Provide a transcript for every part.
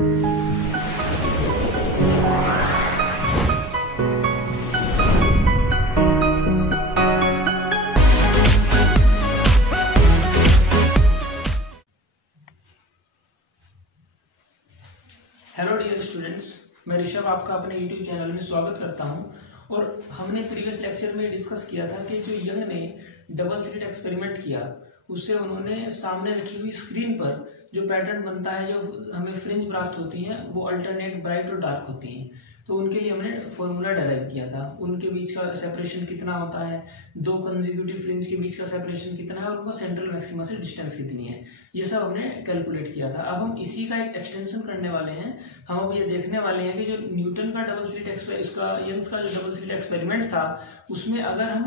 Hello dear students, मैं ऋषभ आपका अपने यूट्यूब चैनल में स्वागत करता हूं। और हमने प्रीवियस लेक्चर में डिस्कस किया था कि जो यंग ने डबल स्लिट एक्सपेरिमेंट किया, उससे उन्होंने सामने रखी हुई स्क्रीन पर जो पैटर्न बनता है, जो हमें फ्रिंज प्राप्त होती हैं, वो अल्टरनेट ब्राइट और डार्क होती हैं। तो उनके लिए हमने फॉर्मूला डेराइव किया था। उनके बीच का सेपरेशन कितना होता है, दो कंसेक्यूटिव फ्रिंज के बीच का सेपरेशन कितना है, और उनको सेंट्रल मैक्सिमा से डिस्टेंस कितनी है, ये सब हमने कैलकुलेट किया था। अब हम इसी का एक एक्सटेंशन करने वाले हैं। हम अब ये देखने वाले हैं कि जो न्यूटन का डबल स्लिट इसका यंग्स का जो डबल स्लिट एक्सपेरिमेंट था, उसमें अगर हम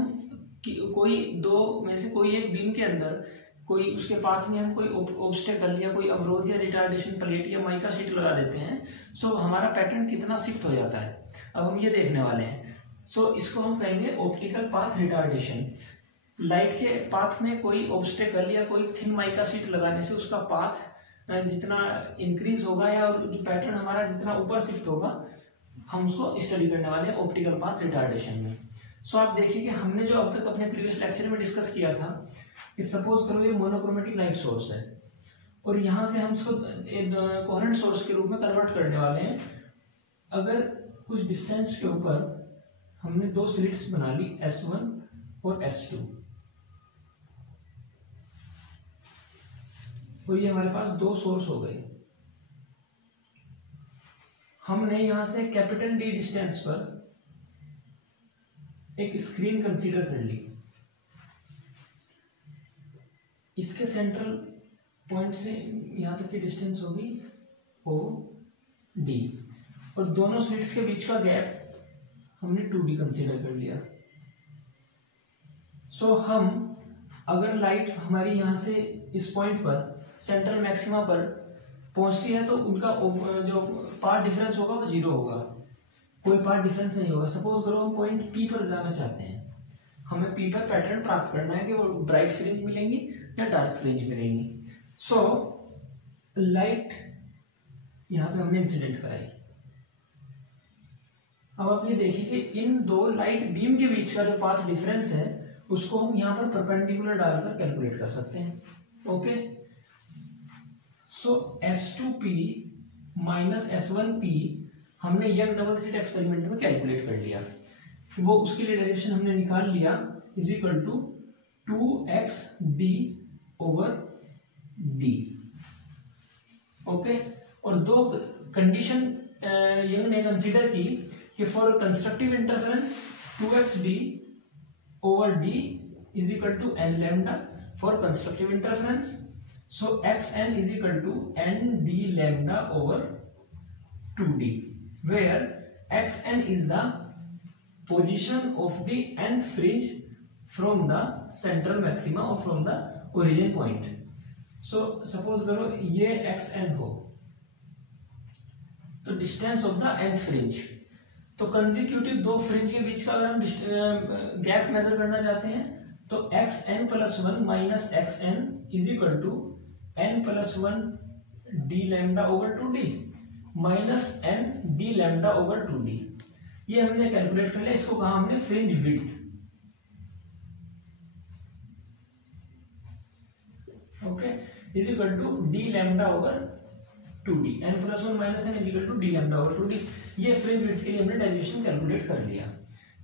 कोई दो में से कोई एक बीम के अंदर कोई उसके पाथ में हम कोई ऑब्स्टेकल या कोई अवरोध या रिटार्डेशन प्लेट या माइका शीट लगा देते हैं, सो हमारा पैटर्न कितना शिफ्ट हो जाता है, अब हम ये देखने वाले हैं। सो इसको हम कहेंगे ऑप्टिकल पाथ रिटार्डेशन। लाइट के पाथ में कोई ऑब्स्टेकल या कोई थिन माइका शीट लगाने से उसका पाथ जितना इंक्रीज होगा या जो पैटर्न हमारा जितना ऊपर शिफ्ट होगा, हम उसको स्टडी करने वाले हैं ऑप्टिकल पाथ रिटार्डेशन में। सो आप देखिए कि हमने जो अब तक अपने प्रीवियस लेक्चर में डिस्कस किया था कि सपोज करो ये मोनोक्रोमेटिक लाइट सोर्स है और यहाँ से हम इसको कोहेरेंट सोर्स के रूप में कन्वर्ट करने वाले हैं। अगर कुछ डिस्टेंस के ऊपर हमने दो स्लिट्स बना ली S1 और S2, तो ये हमारे पास दो सोर्स हो गए। हमने यहां से कैपिटल D डिस्टेंस पर एक स्क्रीन कंसीडर कर ली। इसके सेंट्रल पॉइंट से यहां तक की डिस्टेंस होगी OD, और दोनों स्लिट्स के बीच का गैप हमने 2D कंसीडर कर लिया। सो हम अगर लाइट हमारी यहां से इस पॉइंट पर सेंट्रल मैक्सिमा पर पहुंचती है तो उनका जो पाथ डिफरेंस होगा वो 0 होगा, कोई पाथ डिफरेंस नहीं होगा। सपोज करो हम पॉइंट P पर जाना चाहते हैं, हमें P पर पैटर्न प्राप्त करना है कि वो ब्राइट फ्रिंज मिलेंगी या डार्क फ्रिंज मिलेंगी। सो लाइट यहां पे हमने इंसिडेंट कराई। अब आप ये देखिए कि इन दो लाइट बीम के बीच का जो पाथ डिफरेंस है उसको हम यहां पर परपेंडिकुलर डालकर कैलकुलेट कर सकते हैं। ओके, सो S2P माइनस S1P हमने यंग डबल स्लिट एक्सपेरिमेंट में कैलकुलेट कर लिया। वो उसके लिए डायरेक्शन हमने निकाल लिया is equal to 2xd over d। Okay, और दो कंडीशन यंग ने कंसीडर की कि for constructive interference 2xd over d is equal to n lambda for constructive interference. So xn is equal to nd lambda over 2d, where xn is the position of the nth fringe from the central maxima or from the origin point. So suppose करो ये xn हो, तो distance of the nth fringe, तो consecutive दो fringe के बीच का अगर हम गैप मेजर करना चाहते हैं तो xn plus 1 minus xn is equal to n plus 1 d lambda over 2d minus n d lambda over 2d। ये हमने कैलकुलेट कर लिया। इसको कहा हमने fringe width. Okay, is equal to d lambda over 2d, n plus 1 minus n is equal to d lambda over 2d। ये fringe width के लिए हमने डेरिवेशन कैलकुलेट कर लिया।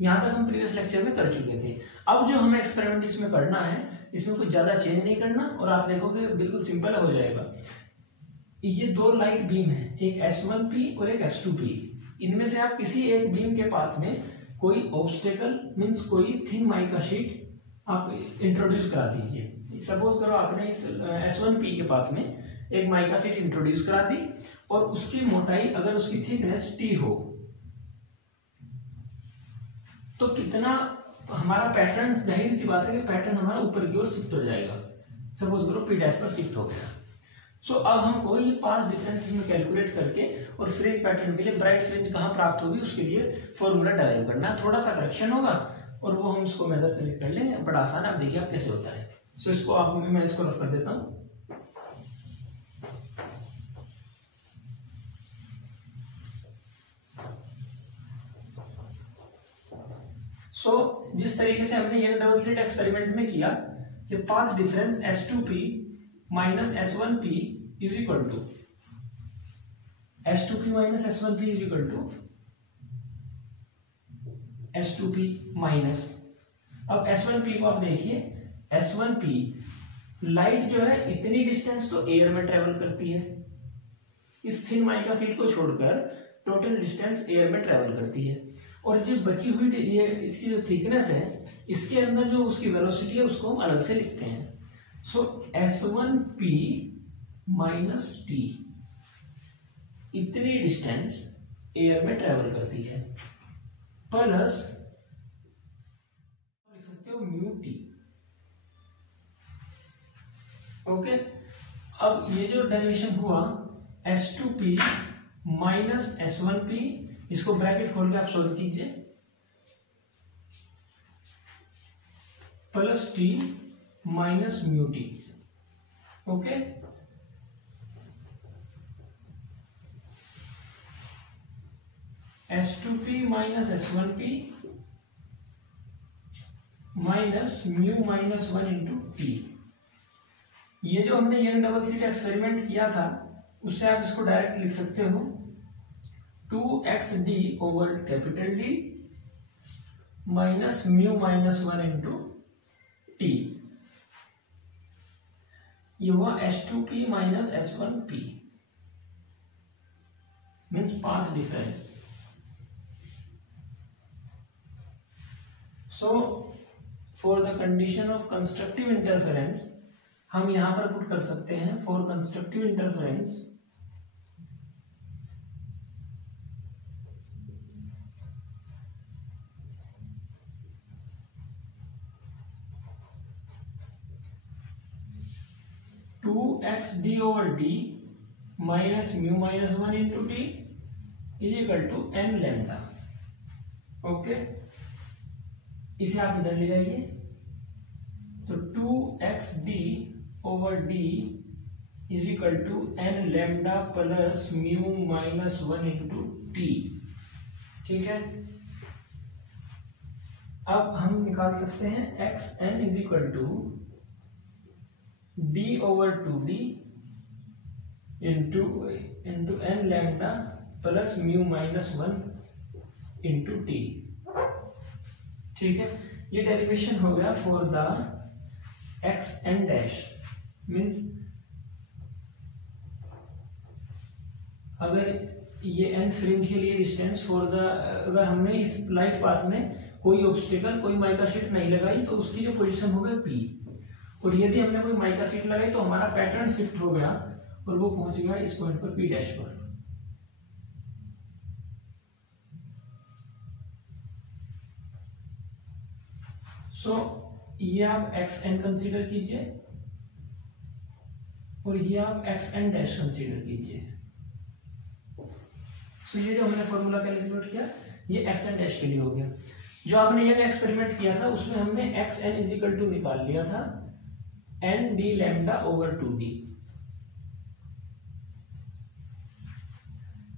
यहां तक हम प्रीवियस लेक्चर में कर चुके थे। अब जो हमें एक्सपेरिमेंट इसमें करना है, इसमें कुछ ज्यादा चेंज नहीं करना और आप देखोगे बिल्कुल सिंपल हो जाएगा। ये दो लाइट बीम है, एक S1P और एक S2P। इनमें से आप किसी एक बीम के पाथ में कोई ऑब्स्टेकल मींस कोई थिन माइका शीट आप इंट्रोड्यूस करा दीजिए। सपोज करो आपने इस S1P के पाथ में एक माइका शीट इंट्रोड्यूस करा दी और उसकी मोटाई अगर उसकी थिकनेस T हो, तो कितना हमारा पैटर्न, जाहिर सी बात है कि पैटर्न हमारा ऊपर की ओर शिफ्ट हो जाएगा। सपोज करो P' पर शिफ्ट हो गया। सो अब हमको ये पाथ डिफरेंस में कैलकुलेट करके और फ्रिंज पैटर्न के लिए ब्राइट फ्रिंज कहाँ प्राप्त होगी उसके लिए फॉर्मूला डेराइव करना है। थोड़ा सा करेक्शन होगा और वो हम इसको मेजर करके कर लेंगे, बड़ा आसान है। आप देखिए आप कैसे होता है। सो इसको आप मैं इसको रफ कर देता हूँ। सो जिस तरीके से हमने यंग डबल स्लिट एक्सपेरिमेंट में किया कि path difference S2P minus S1P is equal to S2P minus S1P is equal to S2P minus, अब S1P को आप देखिए, S1P लाइट जो है इतनी डिस्टेंस तो एयर में ट्रेवल करती है, इस थिन माइका शीट को छोड़कर टोटल डिस्टेंस एयर में ट्रेवल करती है, और जो बची हुई ये इसकी जो थिकनेस है इसके अंदर जो उसकी वेलोसिटी है उसको हम अलग से लिखते हैं। सो S1P माइनस T इतनी डिस्टेंस एयर में ट्रेवल करती है, प्लस लिख सकते हो म्यू टी। ओके, अब ये जो डेरिवेशन हुआ S2P माइनस S1P, इसको ब्रैकेट खोल के आप सॉल्व कीजिए, plus T minus mu T. Okay, S2P minus S1P minus mu minus 1 into t. ये जो हमने यंग डबल स्लिट एक्सपेरिमेंट किया था उससे आप इसको डायरेक्ट लिख सकते हो 2xd over capital D minus mu minus 1 into t. ये हुआ S2P minus S1P means path difference. So for the condition of constructive interference हम यहां पर पुट कर सकते हैं, for constructive interference two x d over d minus mu minus 1 into t is equal to n lambda. Okay, इसे आप इधर ले जाइए, तो 2xd over d is equal to n lambda plus mu minus 1 into t. ठीक है, अब हम निकाल सकते हैं xn is equal to d over 2d into n lambda plus mu minus 1 into t. ठीक है, ये डेरिवेशन हो गया for the x n dash, means अगर ये एन फ्रिंज के लिए डिस्टेंस फॉर द, अगर हमने इस लाइट पाथ में कोई ऑब्स्टिकल कोई माइका शीट नहीं लगाई तो उसकी जो पोजीशन हो गई पी, और यदि हमने कोई माइका शीट लगाई तो हमारा पैटर्न शिफ्ट हो गया और वो पहुंच गया इस पॉइंट पर पी डैश पर। सो ये आप एक्स एन कंसीडर कीजिए और ये आप एक्स एन डैश कंसीडर कीजिए। सो ये जो हमने फॉर्मूला कैलकुलेट किया ये एक्स एन डैश के लिए हो गया। जो आपने ये एक्सपेरिमेंट किया था उसमें हमने x n is equal to निकाल लिया था N d lambda over 2d।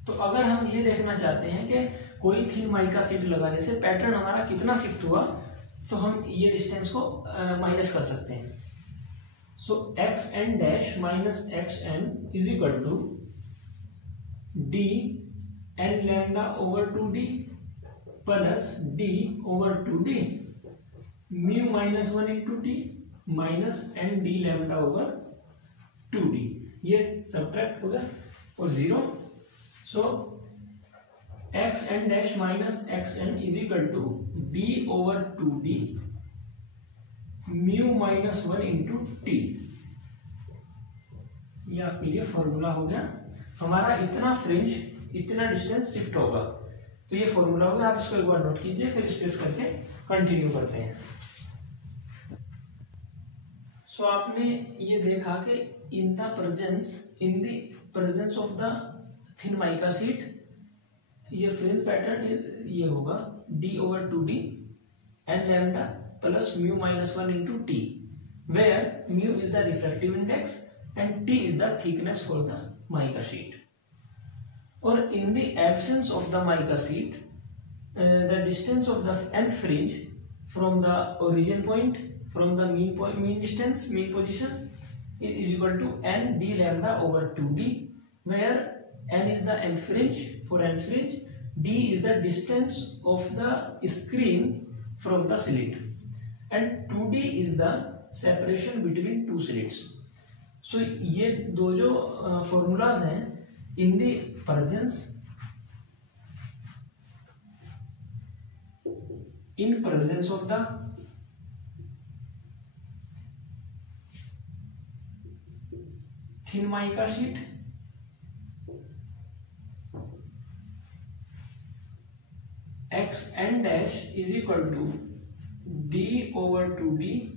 तो अगर हम ये देखना चाहते हैं कि कोई थिन माइका शीट लगाने से पैटर्न हमारा कितना शिफ्ट हुआ तो हम ये डिस्टेंस को माइनस कर सकते हैं। So x n dash minus x n is equal to d n lambda over 2d plus d over 2d mu minus 1 into t minus n d lambda over 2d। ये subtract होगा और 0। So x n dash minus x n is equal to d over 2d mu minus 1 into t. ये आपके लिए formula हो गया, हमारा इतना फ्रिंज इतना डिस्टेंस शिफ्ट होगा। तो ये फॉर्मूला होगा, आप इसको एक बार नोट कीजिए फिर स्पेस करके कंटिन्यू करते हैं। सो आपने ये देखा कि in the presence of the thin mica sheet ये फ्रिंज पैटर्न ये होगा d over 2d n lambda plus mu minus 1 into t, where mu is the refractive index and t is the thickness for the mica sheet. Or in the absence of the mica sheet, the distance of the nth fringe from the origin point, from the mean distance, mean position is equal to n d lambda over 2d, where n is the nth fringe. For nth fringe, d is the distance of the screen from the slit, and 2d is the separation between two slits. So ये दो जो formulas हैं, in the presence of the thin mica sheet, x n dash is equal to d over 2d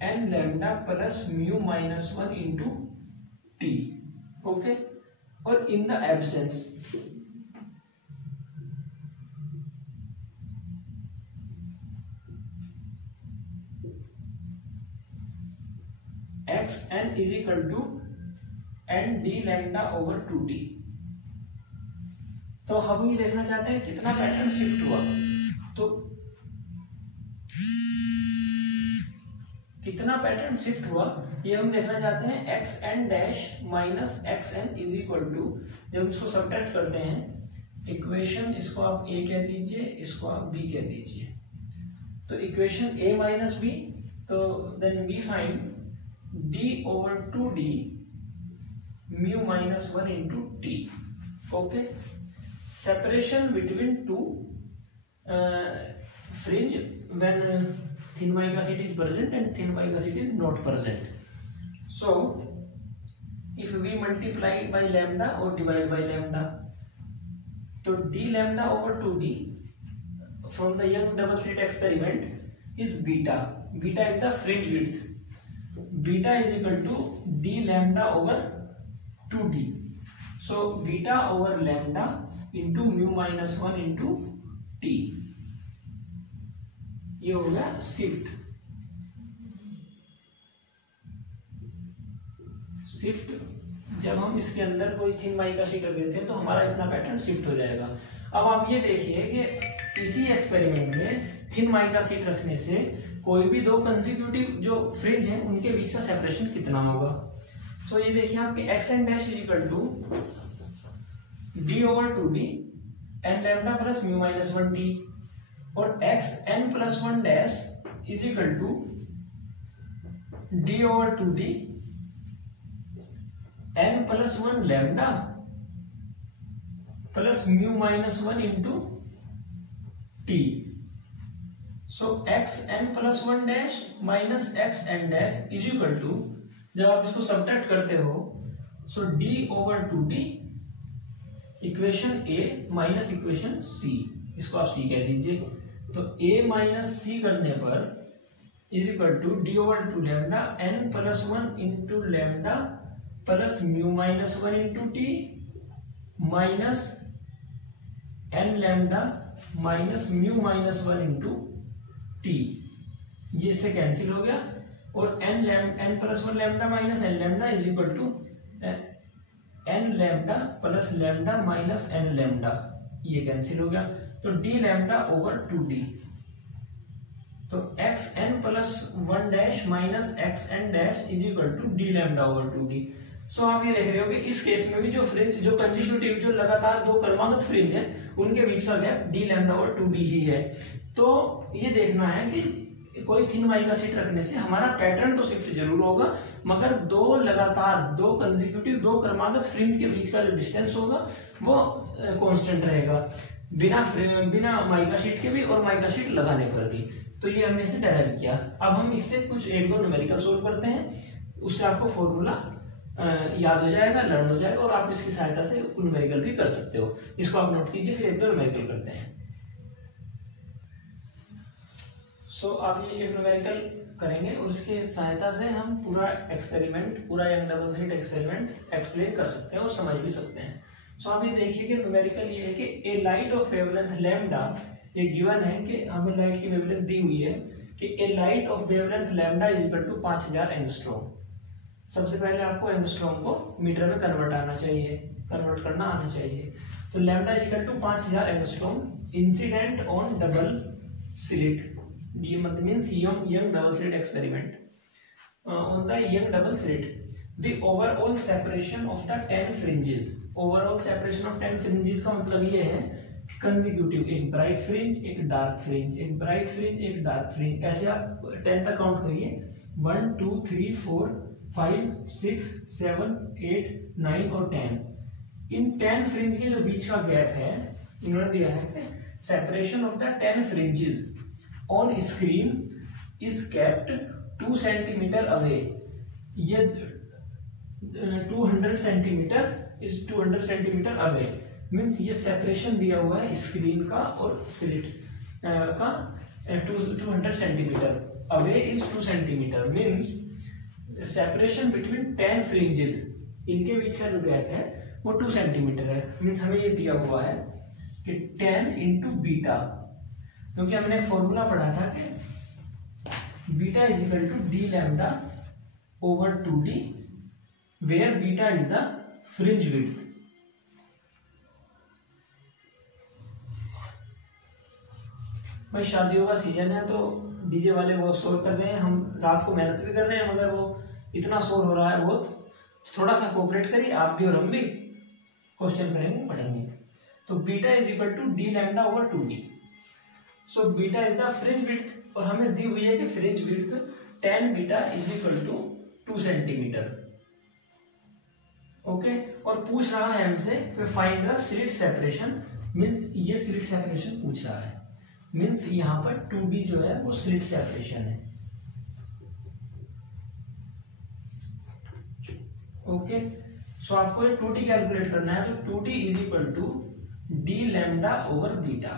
n lambda plus mu minus 1 into t. Okay, और in the absence x n is equal to n d lambda over 2d. तो हम ये देखना चाहते हैं कितना pattern shift हुआ, तो कितना पैटर्न शिफ्ट हुआ ये हम देखना चाहते हैं। X n dash minus x n is equal to, जब इसको सब्ट्रैक्ट करते हैं इक्वेशन, इसको आप ए कह दीजिए, इसको आप बी कह दीजिए, तो इक्वेशन ए माइनस बी, तो then we find d over 2d mu minus 1 into t. Okay, separation between two fringe when thin mica sheet is present and thin mica sheet is not present. So if we multiply by lambda or divide by lambda, so d lambda over 2d from the Young double slit experiment is beta. Beta is the fringe width. Beta is equal to d lambda over 2d. So beta over lambda into mu minus 1 into t, ये हो गया shift. जब हम इसके अंदर कोई thin mica sheet रख देते हैं तो हमारा इतना पैटर्न शिफ्ट हो जाएगा. अब आप ये देखिए कि इसी एक्सपेरिमेंट में थिन माइका शीट रखने से कोई भी दो कंसेक्यूटिव जो फ्रिंज हैं उनके बीच का सेपरेशन कितना होगा. सो ये देखिए आपके x n dash is equal to d over 2d n lambda plus mu minus 1t, और x n plus 1 dash is equal to d over 2d n plus 1 lambda plus mu minus 1 into t. So x n plus 1 dash minus x n dash is equal to, जब आप इसको subtract करते हो, so d over 2d equation ए minus equation C, इसको आप सी कह दीजिए, तो ए माइनस सी करने पर is equal to d over 2 lambda n plus 1 into lambda plus mu minus 1 into t minus n lambda minus mu minus 1 into t. ये इससे कैंसिल हो गया, और n plus 1 lambda minus n lambda is equal to n lambda plus lambda minus n lambda, ये cancel हो गया, तो d lambda over 2d. तो x n plus 1 dash minus x n dash is equal to d lambda over 2d. So आप ये देख रहे हो कि इस केस में भी जो फ्रिंज, जो कंसेक्यूटिव, जो लगातार दो क्रमागत फ्रिंज है, उनके बीच का gap D lambda over 2d ही है. तो ये देखना है कि कोई थिन माइका शीट रखने से हमारा पैटर्न तो शिफ्ट जरूर होगा, मगर दो लगातार, दो कंसेक्यूटिव, दो क्रमागत फ्रिंज के बीच का जो डिस्टेंस होगा वो कांस्टेंट रहेगा, बिना माइका शीट के भी और माइका शीट लगाने पर भी. तो ये हमने इसे डेराइव किया. अब हम इससे कुछ एक दो न्यूमेरिकल सोल्व करते हैं, उससे आपको फॉर्मूला याद हो जाएगा, लर्न हो जाएगा, और आप इसकी सहायता से न्यूमेरिकल भी कर सकते हो. इसको आप नोट कीजिए, फिर एक दो न्यूमेरिकल करते हैं. सो आप ये एक न्यूमेरिकल करेंगे और उसके सहायता से हम पूरा एक्सपेरिमेंट, पूरा young double slit experiment explain कर सकते हैं और समझ भी सकते हैं. सो आप ये देखिए कि न्यूमेरिकल ये है कि a light of wavelength lambda, ये गिवन है कि हमें लाइट की वेवलेंथ दी हुई है कि a light of wavelength lambda is equal to 5000 angstrom. सबसे पहले आपको एंगस्ट्रॉम को मीटर में कन्वर्ट करना आना चाहिए. तो lambda is equal to 5000 angstrom incident on double slit. ये मतलब means young double slit experiment on the young double slit. The overall separation of the 10 fringes. Overall separation of 10 fringes का मतलब ये है कंजिक्यूटिव, एक ब्राइट फ्रिंज, एक dark fringe, एक bright fringe, एक डार्क फ्रिंज, ऐसे आप 10 तक काउंट करिए. 1 2 3 4 5 6 7 8 9 और 10. इन 10 फ्रिंज के जो बीच का गैप है इन्होंने दिया है separation of the 10 fringes on screen is kept 2 centimetre away. ये 200 centimetre is 200 centimetre away. Means ये सेपरेशन दिया हुआ है स्क्रीन का और स्लिट का 200 centimetre. Away is 2 centimetre. Means separation between 10 fringes, इनके बीच का जो गैप है वो 2 सेंटीमीटर है. मीन्स हमें ये दिया हुआ है कि 10 इंटू बीटा, क्योंकि हमने फॉर्मूला पढ़ा था कि beta is equal to d lambda over 2d, where beta is the fringe width. भाई शादियों का सीजन है तो डीजे वाले बहुत शोर कर रहे हैं, हम रात को मेहनत भी कर रहे हैं, मगर वो इतना शोर हो रहा है बहुत, तो थोड़ा सा कोऑपरेट करिए आप भी और हम भी. क्वेश्चन करेंगे, पढ़ेंगे. तो beta is equal to d lambda over 2d. So beta is the fringe width, और हमें दी हुई है कि fringe width 10 beta is equal to 2 centimetre. Okay, और पूछ रहा है हमसे find the slit separation. Means ये स्लिट सेपरेशन पूछ रहा है. मीन्स यहाँ पर 2d जो है वो स्लिट सेपरेशन है. ओके, सो आपको 2d कैलकुलेट करना है. तो 2d is equal to d lambda over beta.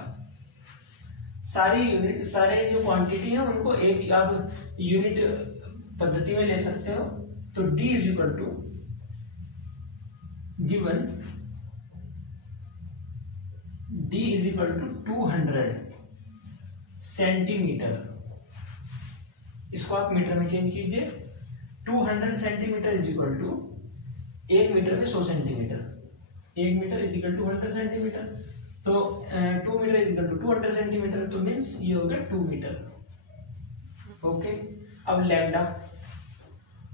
सारी यूनिट, सारे जो क्वांटिटी है उनको एक आप यूनिट पद्धति में ले सकते हो. तो d is equal to given d is equal to 200 centimetre. इसको आप मीटर में चेंज कीजिए. 200 centimetre is equal to 1 metre में 100 centimetre. 1 metre is equal to 100 centimetre. तो 2 metre is equal to 200 centimetre. तो मीन्स ये हो गया 2 मीटर. ओके, अब lambda.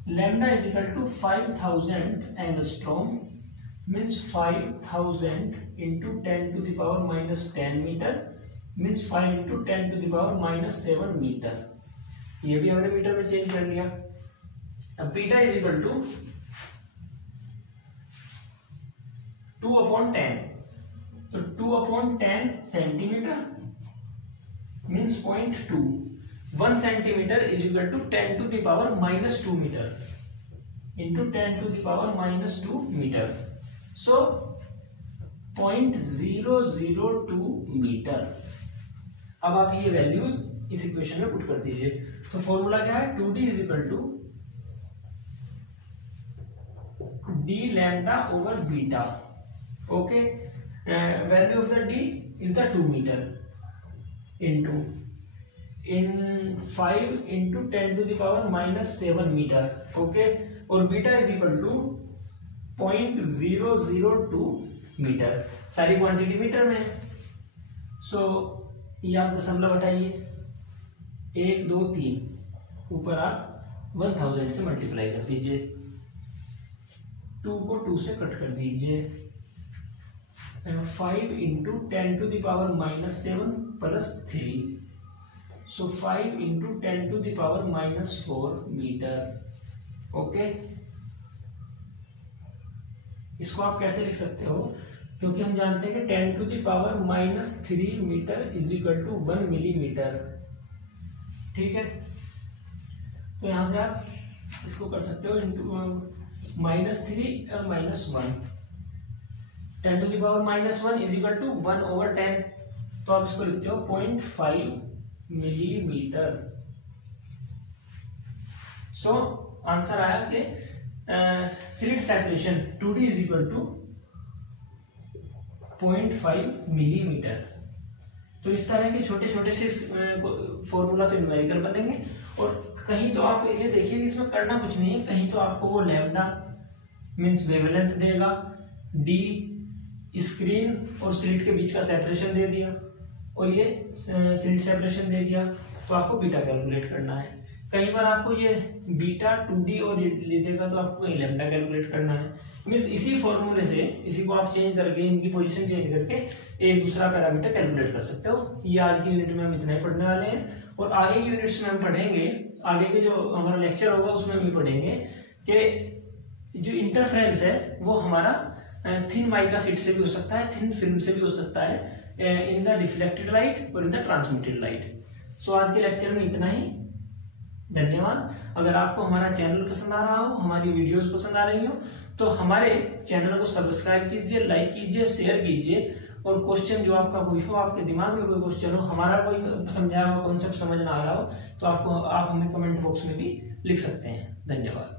Lambda is equal to 5000 angstrom. Means 5000 into 10 to the power minus 10 metre. Means 5 into 10 to the power minus 7 metre. ये भी हमने metre में चेंज कर लिया. अब बीटा इज इक्वल टू 2/10. तो 2/10 centimetre means 0.2. 1 centimetre is equal to 10 to the power minus 2 metre into 10 to the power minus 2 metre. So 0.002 metre. अब आप ये वैल्यूज इस इक्वेशन में पुट कर दीजिए. तो फॉर्मूला क्या है? 2d is equal to d lambda over beta. Okay, value of the d is the 2 metre into in 5 into 10 to the power minus 7 meter. Okay, और beta is equal to 0.002 meter. सारी quantity meter में. So ये आप दशमलव हटाइए. 1 2 3, ऊपर आप 1000 से मल्टीप्लाई कर दीजिए. 2 को 2 से कट कर दीजिए. 5 into 10 to the power minus 7 plus 3. So 5 into 10 to the power minus 4 metre. Okay, इसको आप कैसे लिख सकते हो? क्योंकि हम जानते हैं कि 10 to the power minus 3 metre is equal to 1 millimetre. ठीक है, तो यहां से आप इसको कर सकते हो into minus 3 minus 1. 10 to the power minus 1 is equal to 1 over 10. तो आप इसको लिखते हो 0.5 मिलीमीटर. सो आंसर आया कि slit separation 2d is equal to 0.5 millimetre. तो इस तरह के छोटे छोटे से फॉर्मूला से न्यूमेरिकल बनेंगे. और कहीं तो आप ये देखिए कि इसमें करना कुछ नहीं है. कहीं तो आपको वो लैम्डा मीन्स वेवलेंथ देगा, डी स्क्रीन और स्लिट के बीच का सेपरेशन दे दिया, और ये स्लिट सेपरेशन दे दिया, तो आपको बीटा कैलकुलेट करना है। कई बार आपको ये बीटा 2D और ये देगा तो आपको लैम्डा कैलकुलेट करना है। मीन्स इसी फॉर्मूले से इसी को आप चेंज करके इनकी पोजीशन चेंज करके एक दूसरा पैरामीटर कैलकुलेट कर सकते हो। ये आज की यूनिट में हम इतना ही पढ़ने वाले हैं, और आगे की यूनिट्स में हम पढ़ेंगे, आगे के जो हमारा लेक्चर होगा उसमें हम ये पढ़ेंगे कि जो इंटरफेरेंस है वो हमारा थिन माइका शीट से भी हो सकता है, थिन फिल्म से भी हो सकता है, इन द रिफ्लेक्टेड लाइट और इन द ट्रांसमिटेड लाइट। सो आज के लेक्चर में इतना ही। धन्यवाद। अगर आपको हमारा चैनल पसंद आ रहा हो, हमारी वीडियोस पसंद आ रही हो, तो हमारे चैनल को सब्सक्राइब कीजिए, लाइक कीजिए, शेयर कीजिए, और क्वेश्चन जो आपका कोई हो, आपके दिमाग में कोई क्वेश्चन हो, हमारा कोई समझाया हुआ कॉन्सेप्ट समझ ना आ रहा हो, तो आप हमें कमेंट बॉक्स में भी लिख सकते हैं। धन्यवाद।